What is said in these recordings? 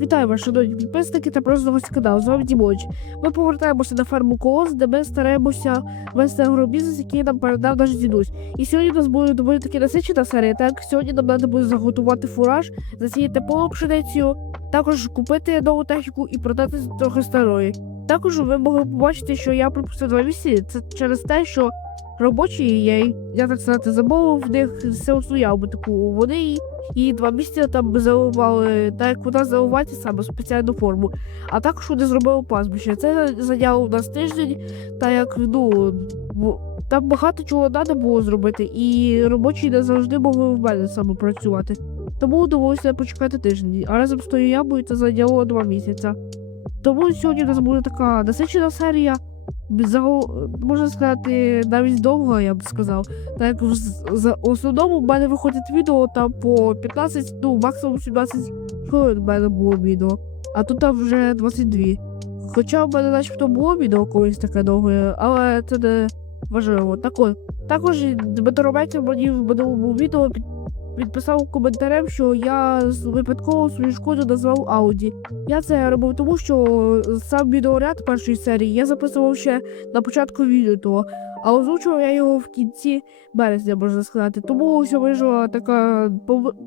Вітаю вас, шановні підписники та просто гості каналу. З вами Дімоч. Ми повертаємося на ферму Колос, де ми стараємося вести агробізнес, який нам передав наш дідусь. І сьогодні у нас буде доволі таки насичена серія. Так сьогодні нам треба буде заготувати фураж, засіяти поле пшеницею, також купити нову техніку і продати трохи старої. Також ви могли побачити, що я пропустив два місяці. Це через те, що робочі я, я так сказати замовив в них селсуяву таку. Вони і два місяці там заливали, так як вона заливається саме спеціальну форму. А також вони зробили пастбище. Це зайняло у нас тиждень, та як ну там багато чого треба було зробити, і робочі не завжди могли в мене саме працювати. Тому довелося почекати тиждень. А разом з тою ямою це зайняло два місяці. Тому сьогодні у нас буде така насичена серія. Можна сказати, навіть довго, я б сказав. Так як в, основному в мене виходить відео там по 15, ну максимум 17 хвилин в мене було відео, а тут там вже 22. Хоча в мене начебто було відео колись таке довге, але це не важливо. Так от, також Дмитро Меця мені в минулому відео відписав коментарем, що я випадково свою шкоду назвав Ауді. Я це робив тому, що сам відеоряд першої серії я записував ще на початку відео, а озвучував я його в кінці березня, можна сказати. Тому ось вийшла така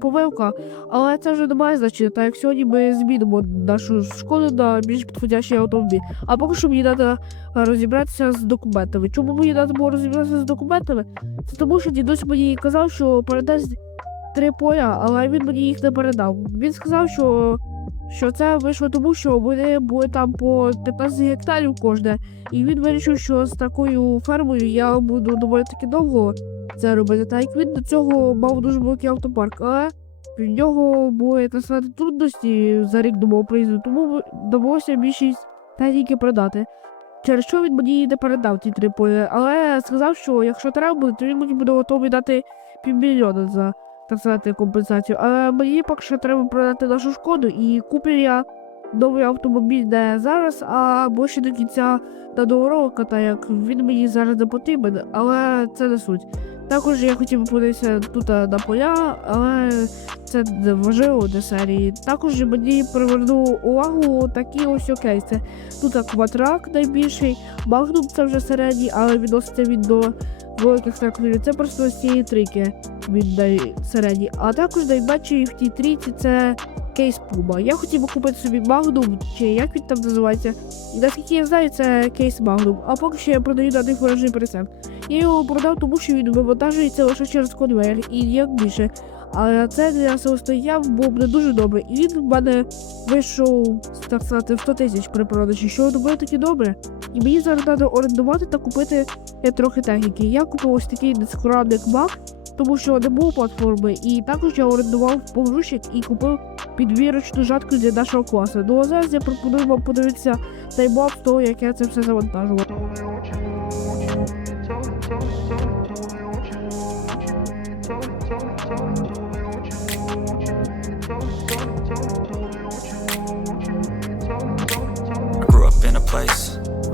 помилка, але це вже не має значення, так як сьогодні ми змінимо нашу шкоду на більш підходящий автомобіль. А поки що мені треба розібратися з документами. Чому мені треба було розібратися з документами? Це тому, що дідусь мені казав, що передасть три поля, але він мені їх не передав. Він сказав, що. Що це вийшло тому, що вони були там по 15 гектарів кожне, і він вирішив, що з такою фермою я буду доволі таки довго це робити. Так як він до цього мав дуже великий автопарк, але в нього були сказати, трудності за рік до мого приїзду, тому довелося більшість техніки продати. Через що він мені не передав ті три поля, але сказав, що якщо треба буде, то він мені буде готовий дати півмільйона за так сказати компенсацію. Але мені поки що треба продати нашу шкоду і куплю я новий автомобіль не зараз, а більше до кінця до року, так як він мені зараз не потрібен, але це не суть. Також я хотів подивитися тут е, на поля, але це не важливо для серії. Також мені привернув увагу такі ось кейси. Тут акватрак найбільший, магнум це вже середній, але відноситься він до великих тракторів. Це просто ось цієї трійки він найсередній. А також найменший в тій трійці це кейс Puma. Я хотів би купити собі Magnum, чи як він там називається. І наскільки я знаю, це кейс Magnum. А поки що я продаю на них ворожий прицеп. Я його продав, тому що він вивантажується лише через конвейер і ніяк більше. А це для самостояв був не дуже добре. І він в мене вийшов, так сказати, в 100 тисяч при продажі, що доволі таки добре. І мені зараз треба орендувати та купити е, трохи техніки. Я купив ось такий нескоравник Mac, тому що не було платформи. І також я орендував погрузчик і купив підвірочну жатку для нашого класу. Ну а зараз я пропоную вам подивитися таймап з того, як я це все завантажував. Grew up place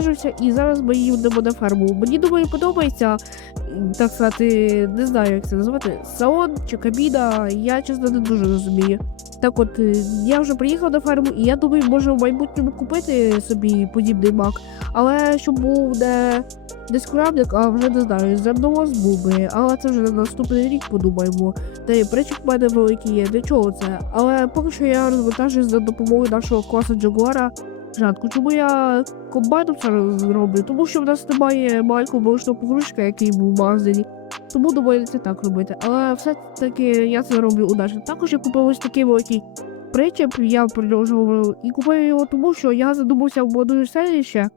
завантажився, і зараз ми їдемо на ферму. Мені думаю, подобається, так сказати, не знаю, як це назвати, салон чи кабіна. Я чесно не дуже розумію. Так от, е, я вже приїхав на ферму, і я думаю, може в майбутньому купити собі подібний мак. Але щоб був не десь куравник, а вже не знаю, земновоз був би, але це вже на наступний рік подумаємо. Та й причик в мене великий є, для чого це? Але поки що я розвантажуюсь за допомогою нашого класу Джагуара. Жатку, чому я комбайном це роблю? Тому що в нас немає маленького молочного погрузчика, який був в. Тому думаю, це так робити. Але все-таки я це роблю удачно. Також я купив ось такий великий причеп, я про нього вже говорив, і купив його тому, що я задумався в молодої серії ще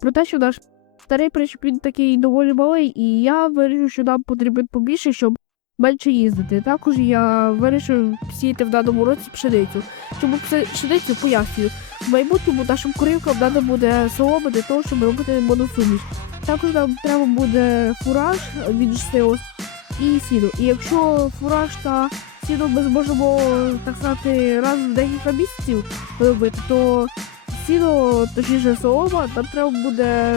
про те, що наш старий причеп він такий доволі малий, і я вирішив, що нам потрібен побільше, щоб менше їздити. Також я вирішив сіяти в даному році пшеницю. Чому пше- пшеницю пояснюю. В майбутньому нашим курівкам треба буде соломи для того, щоб робити моносуміш. Також нам треба буде фураж від силос і сіно. І якщо фураж та сіно ми зможемо так сказати раз в декілька місяців робити, то сіно, точніше солома, нам треба буде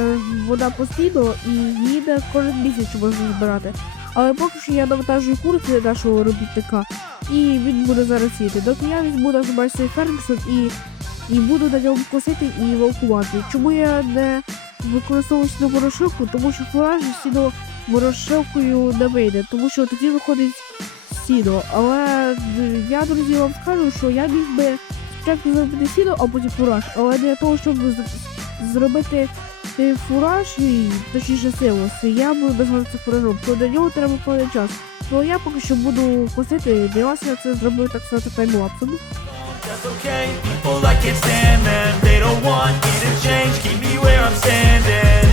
вода постійно і її кожен місяць можна збирати. Але поки що я навантажую курці нашого робітника, і він буде зараз сіяти. Доки я візьму наш майстер Фермсон і, і буду на ньому косити і валкувати. Чому я не використовую сіно ворошилку? Тому що фураж сіно ворошилкою не вийде, тому що тоді виходить сіно. Але е, я, друзі, вам скажу, що я міг би спочатку зробити сіно, а потім фураж, але для того, щоб зробити е, фураж, і, точніше силоси, я буду називати це фуражом, то для нього треба певний час. То я буду косити, для вас я це зробив так сказати таймлапсом. That's okay. People I can't stand them. They don't want me to change. Keep me where I'm standing.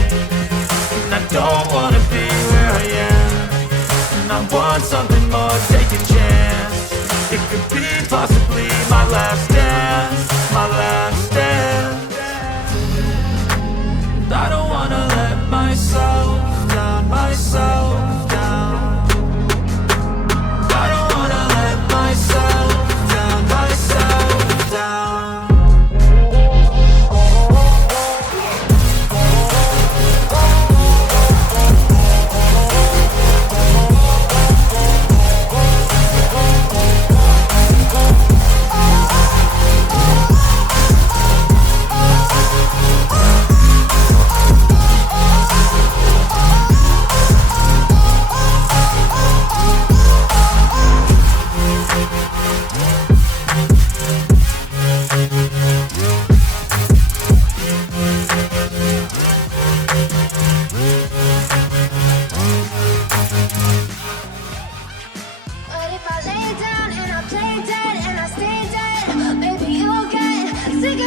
And I don't wanna be where I am. And I want something more. Take a chance. It could be possibly my last dance. My last mataron.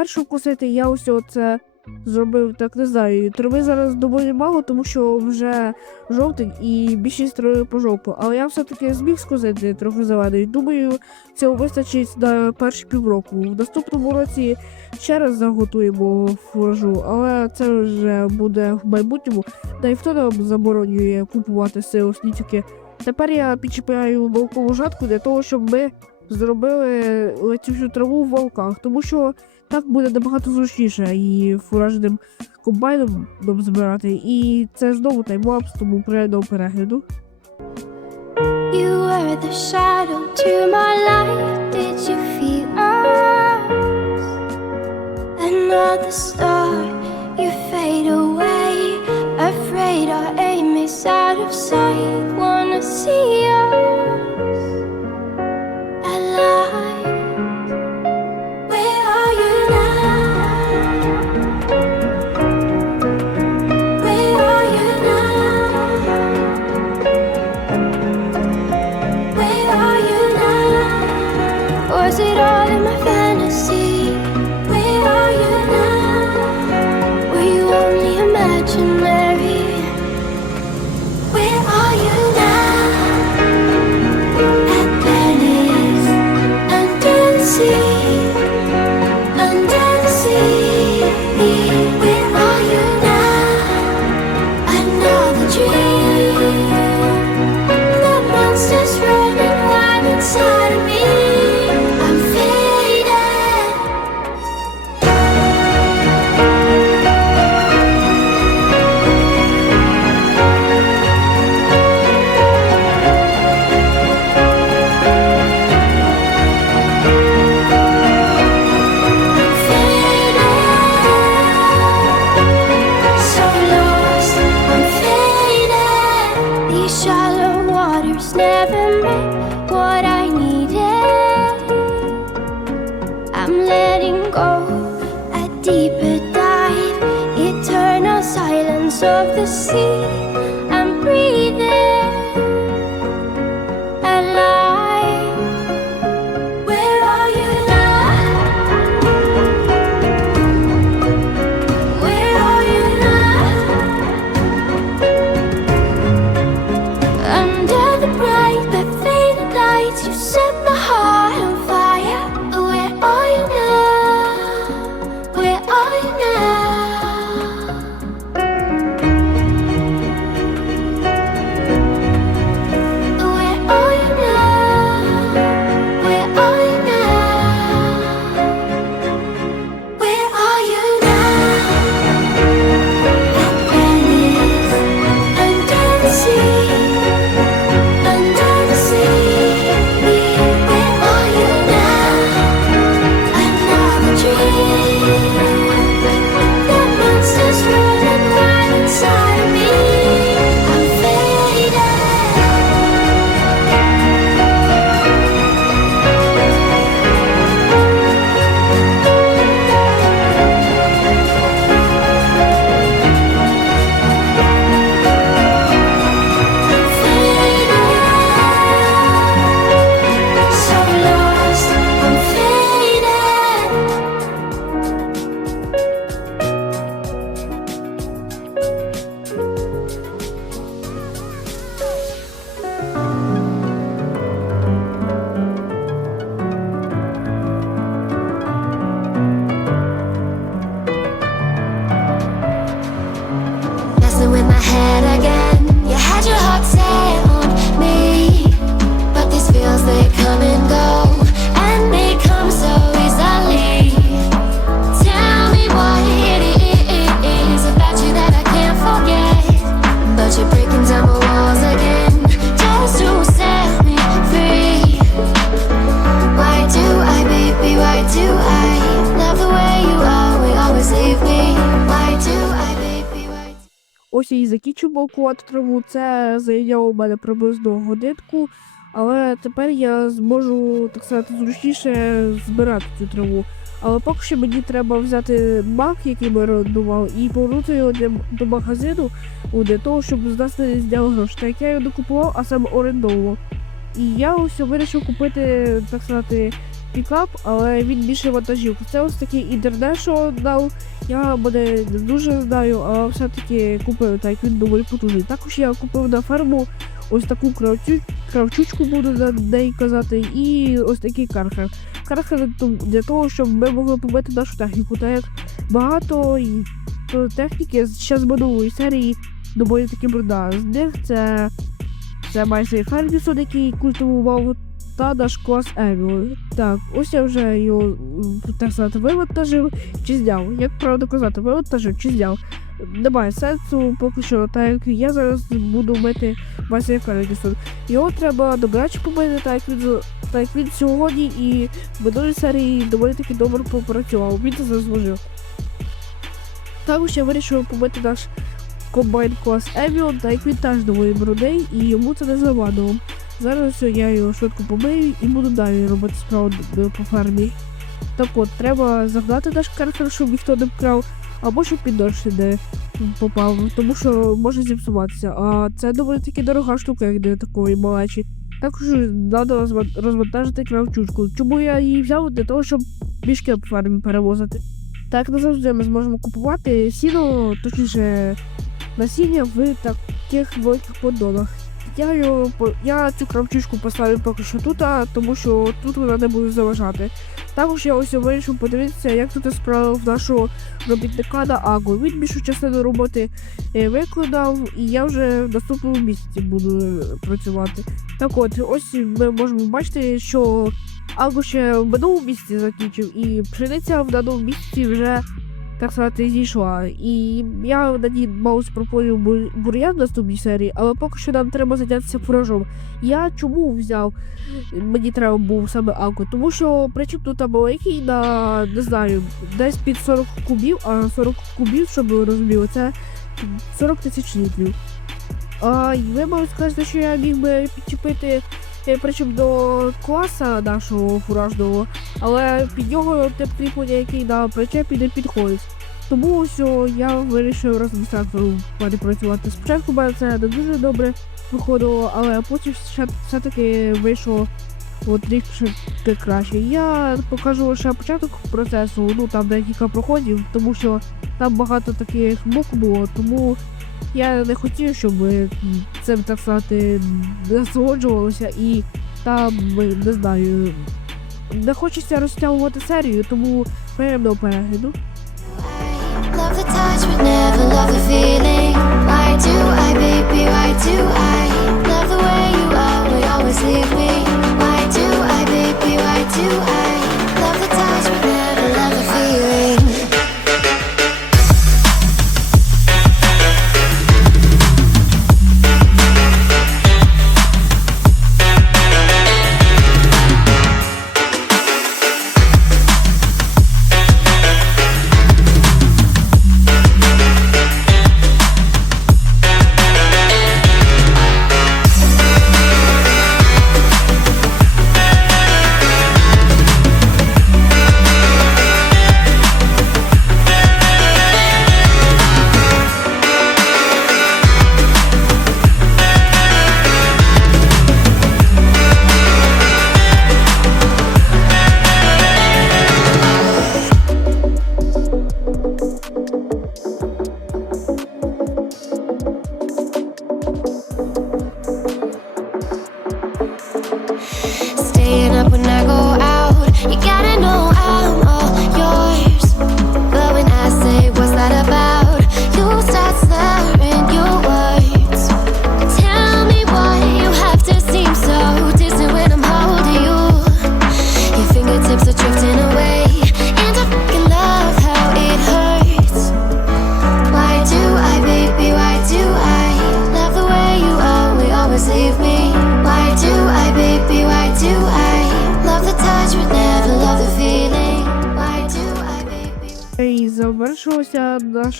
І завершив косити, я ось оце зробив, так не знаю. Трави зараз доволі мало, тому що вже жовтень і більшість трави по жовту. Але я все-таки зміг скосити трохи зелений. Думаю, цього вистачить на перші півроку. В наступному році ще раз заготуємо фуражу, але це вже буде в майбутньому. Та й хто нам заборонює купувати силосні тільки. Тепер я підчіпляю волкову жатку для того, щоб ми зробили всю траву в волках, тому що так буде набагато зручніше і фуражним комбайном збирати. І це знову таймлапс, тому приємного перегляду. You were the shadow to my light. Did you feel us? Another star, you fade away. Afraid our aim is out of sight. Wanna see us Ось і закінчу балкувати траву. Це зайняло у мене приблизно годинку. Але тепер я зможу, так сказати, зручніше збирати цю траву. Але поки що мені треба взяти мак, який ми орендували, і повернути його до магазину для того, щоб з нас не зняли гроші. Так я його не купував, а саме орендовував. І я ось вирішив купити, так сказати, пікап, але він більше вантажів. Це ось такий International. Я мене не дуже знаю, а все-таки купив так, як він доволі потужний. Також я купив на ферму ось таку кравчу, кравчучку, буду на неї казати, і ось такий кархер. Кархер для того, щоб ми могли побити нашу техніку, так як багато техніки ще з минулої серії доволі таки бруда. З них це, це Майсей Фергюсон, який культивував та наш клас Евіл. Так, ось я вже його, так сказати, вивантажив чи зняв. Як правильно казати, вивантажив чи зняв. Немає сенсу поки що, так як я зараз буду мити Майсей Фергюсон. Його треба добряче помити, так як він, так як він сьогодні і в минулій серії доволі таки добре попрацював. Він це заслужив. Також я вирішив помити наш комбайн клас Евіон, так як він теж доволі брудний і йому це не завадило. Зараз я його швидко помию і буду далі робити справу по фермі. Так от, треба загнати наш каркер, щоб ніхто не вкрав, або щоб під дощ не попав, тому що може зіпсуватися. А це доволі таки дорога штука, як для такої малечі. Також треба розвантажити кравчушку. Чому я її взяв? Для того, щоб мішки по фермі перевозити. Так не завжди ми зможемо купувати сіно, точніше насіння в таких великих поддонах. Я його по- я цю кравчушку поставив поки що тут, а, тому що тут вона не буде заважати. Також я ось вирішив подивитися, як тут справа в нашого робітника на Агу. Він більшу частину роботи е, виконав, і я вже в наступному місяці буду е, працювати. Так от, ось ми можемо бачити, що Агу ще в минулому місяці закінчив, і пшениця в даному місяці вже так сказати, зійшла. І я надій мав спропоную бур'ян в наступній серії, але поки що нам треба зайнятися фуражом. Я чому взяв? Мені треба був саме Агу, тому що причіп тут маленький на не знаю, десь під 40 кубів, а 40 кубів, щоб ви розуміли, це 40 тисяч літрів. А ви можете сказати, що я міг би підчепити причому до класа нашого фуражного, але під нього тип кріплення, який на причепі не підходить. Тому ось я вирішив разом з трактором мене працювати. Спочатку мене це не дуже добре виходило, але потім все-таки вийшло трішки краще. Я покажу лише початок процесу, ну там декілька проходів, тому що там багато таких мук було, тому я не хотів, щоб цим так сказати насолоджувалося і там не знаю. Не хочеться розтягувати серію, тому приємного перегляду. Why do I, baby? Why do I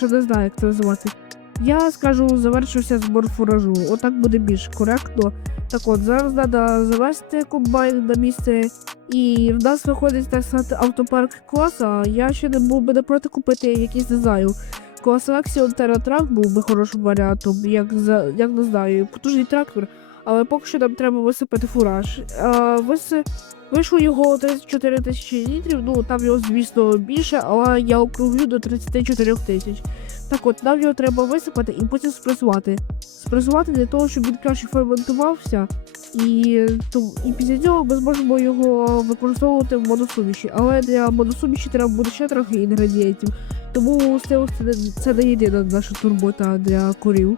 наше, не знаю, як це називати. Я скажу, завершився збор фуражу. Отак буде більш коректно. Так от, зараз треба завести комбайн на місце. І в нас виходить так сказати автопарк класа. Я ще не був би не проти купити якийсь, знаю. Клас Axion TerraTrack був би хорошим варіантом, як як не знаю, потужний трактор. Але поки що нам треба висипати фураж. А, виси... Вийшло його 34 тисячі літрів, ну там його, звісно, більше, але я округлю до 34 тисяч. Так от, нам його треба висипати і потім спресувати. Спресувати для того, щоб він краще ферментувався, і, то, і після цього ми зможемо його використовувати в моносуміші. Але для моносуміші треба буде ще трохи інгредієнтів. Тому це, це, не єдина наша турбота для корів.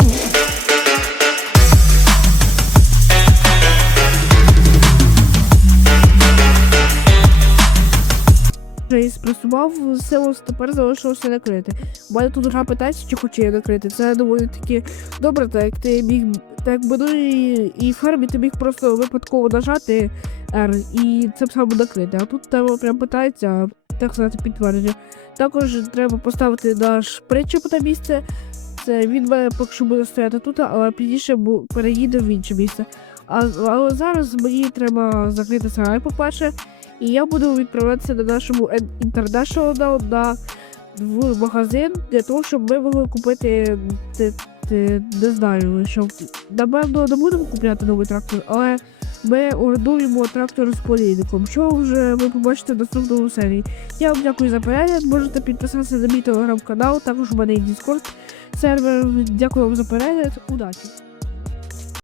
і спресував силос, тепер залишилося накрити. Мене тут гра питається, чи хочу я накрити. Це доволі таки добре, так як ти міг. Так минулій і фермі ти міг просто випадково нажати R і це б саме накрити. А тут тебе прям питається, так сказати, підтвердження. Також треба поставити наш причеп на місце. Це він мене поки що буде стояти тут, але пізніше переїде в інше місце. А, але зараз мені треба закрити сарай, по-перше. І я буду відправлятися на нашому International на в магазин для того, щоб ми могли купити не знаю, що напевно не будемо купляти новий трактор, але ми орендуємо трактор з полійником, що вже ви побачите в наступному серії. Я вам дякую за перегляд. Можете підписатися на мій телеграм-канал, також у мене є Discord сервер. Дякую вам за перегляд. Удачі!